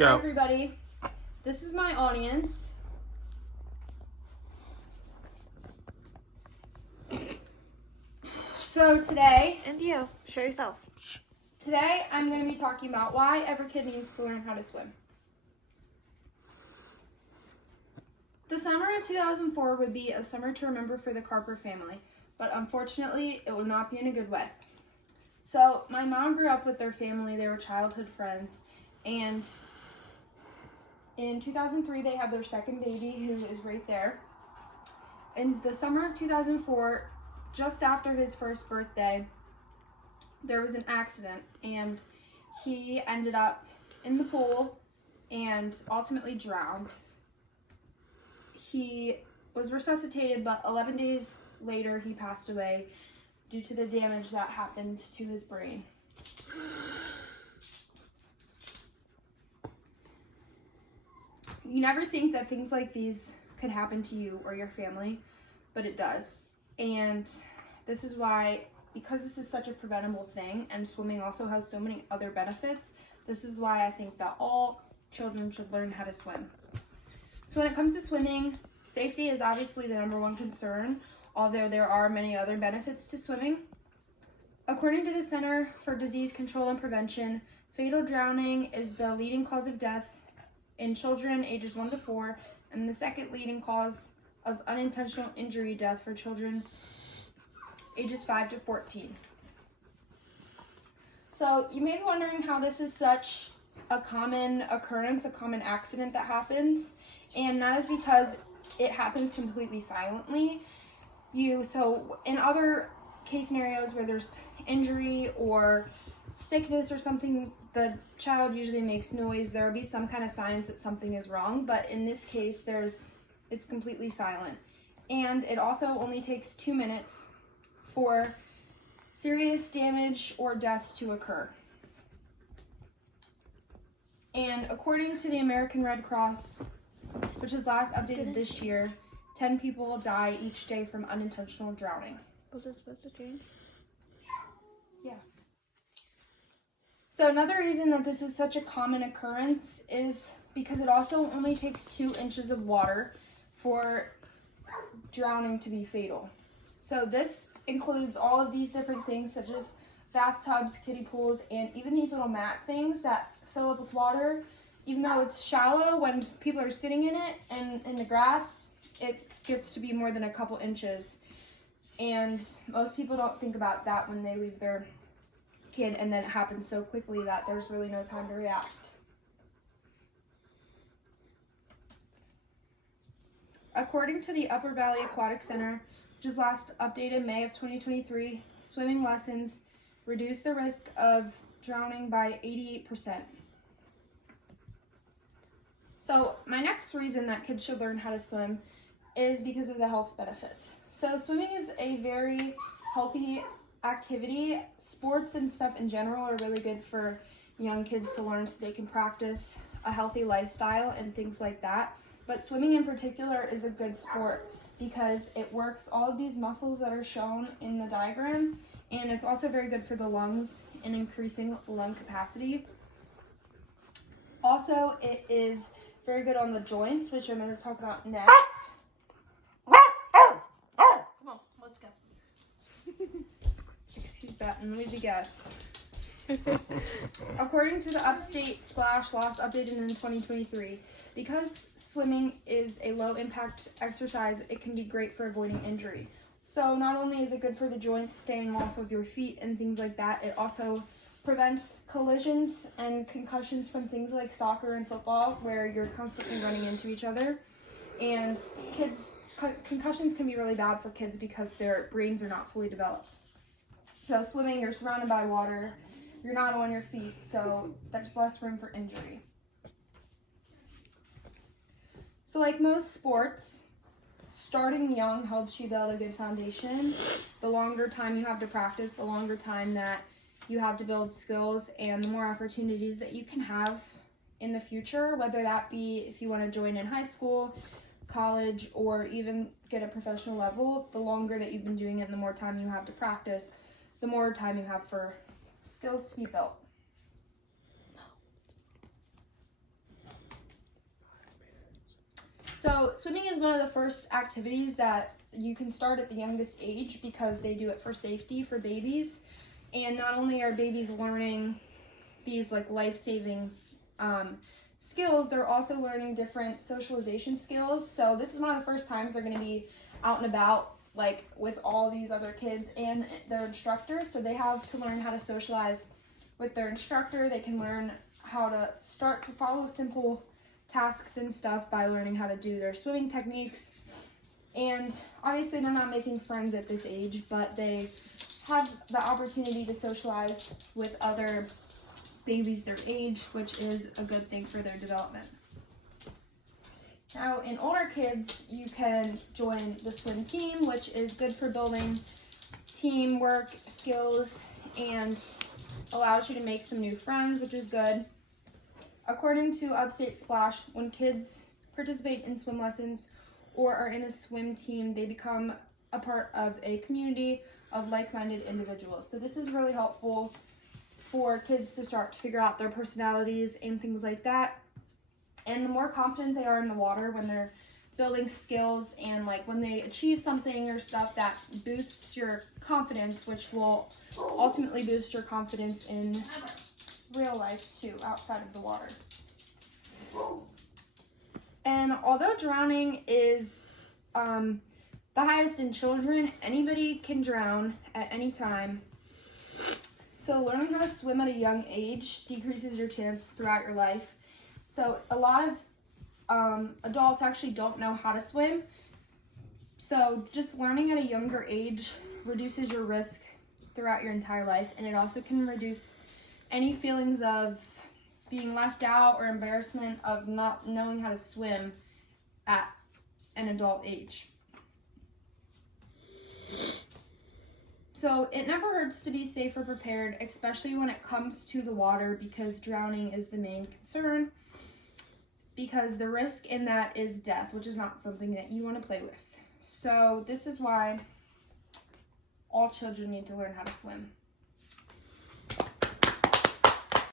Go. Hi everybody, this is my audience. So today, And you, show yourself. Today I'm going to be talking about why every kid needs to learn how to swim. The summer of 2004 would be a summer to remember for the Carper family, but unfortunately it will not be in a good way. So my mom grew up with their family, they were childhood friends, and in 2003 they had their second baby, who is right there. In the summer of 2004, just after his first birthday, there was an accident and he ended up in the pool and ultimately drowned. He was resuscitated, but 11 days later he passed away due to the damage that happened to his brain. You never think that things like these could happen to you or your family, but it does. And this is why, because this is such a preventable thing and swimming also has so many other benefits, this is why I think that all children should learn how to swim. So when it comes to swimming, safety is obviously the number one concern, although there are many other benefits to swimming. According to the Center for Disease Control and Prevention, fatal drowning is the leading cause of death in children ages 1 to 4, and the second leading cause of unintentional injury death for children ages 5 to 14. So you may be wondering how this is such a common occurrence, a common accident that happens, and that is because it happens completely silently. So in other case scenarios where there's injury or sickness or something, the child usually makes noise. There will be some kind of signs that something is wrong, but in this case, it's completely silent. And it also only takes 2 minutes for serious damage or death to occur. And according to the American Red Cross, which was last updated this year, 10 people die each day from unintentional drowning. Was it supposed to change? Yeah. So another reason that this is such a common occurrence is because it also only takes 2 inches of water for drowning to be fatal. So this includes all of these different things such as bathtubs, kiddie pools, and even these little mat things that fill up with water. Even though it's shallow, when people are sitting in it and in the grass, it gets to be more than a couple inches. And most people don't think about that when they leave their kid, and then it happens so quickly that there's really no time to react. According to the Upper Valley Aquatic Center, which was last updated May of 2023, swimming lessons reduce the risk of drowning by 88%. So my next reason that kids should learn how to swim is because of the health benefits. So swimming is a very healthy activity. Sports and stuff in general are really good for young kids to learn so they can practice a healthy lifestyle and things like that. But swimming in particular is a good sport because it works all of these muscles that are shown in the diagram, and it's also very good for the lungs and increasing lung capacity. Also, it is very good on the joints, which I'm going to talk about next. Come on, let's go. Excuse that noisy guest. According to the Upstate Splash last updated in 2023, because swimming is a low-impact exercise, it can be great for avoiding injury. So not only is it good for the joints staying off of your feet and things like that, it also prevents collisions and concussions from things like soccer and football, where you're constantly running into each other. And concussions can be really bad for kids because their brains are not fully developed. So swimming, you're surrounded by water, you're not on your feet, so there's less room for injury. So like most sports, starting young helps you build a good foundation. The longer time you have to practice, the longer time that you have to build skills, and the more opportunities that you can have in the future, whether that be if you want to join in high school, college, or even get a professional level. The longer that you've been doing it and the more time you have to practice, the more time you have for skills to be built. So swimming is one of the first activities that you can start at the youngest age because they do it for safety for babies. And not only are babies learning these like life-saving skills, they're also learning different socialization skills. So this is one of the first times they're going to be out and about like with all these other kids and their instructor. So they have to learn how to socialize with their instructor. They can learn how to start to follow simple tasks and stuff by learning how to do their swimming techniques. And obviously they're not making friends at this age, but they have the opportunity to socialize with other babies their age, which is a good thing for their development. Now, in older kids, you can join the swim team, which is good for building teamwork skills and allows you to make some new friends, which is good. According to Upstate Splash, when kids participate in swim lessons or are in a swim team, they become a part of a community of like-minded individuals. So this is really helpful for kids to start to figure out their personalities and things like that. And the more confident they are in the water when they're building skills and like when they achieve something or stuff, that boosts your confidence, which will ultimately boost your confidence in real life too, outside of the water. And although drowning is the highest in children, anybody can drown at any time. So learning how to swim at a young age decreases your chance throughout your life. So a lot of adults actually don't know how to swim. So just learning at a younger age reduces your risk throughout your entire life, and it also can reduce any feelings of being left out or embarrassment of not knowing how to swim at an adult age. So it never hurts to be safe or prepared, especially when it comes to the water, because drowning is the main concern, because the risk in that is death, which is not something that you want to play with. So this is why all children need to learn how to swim.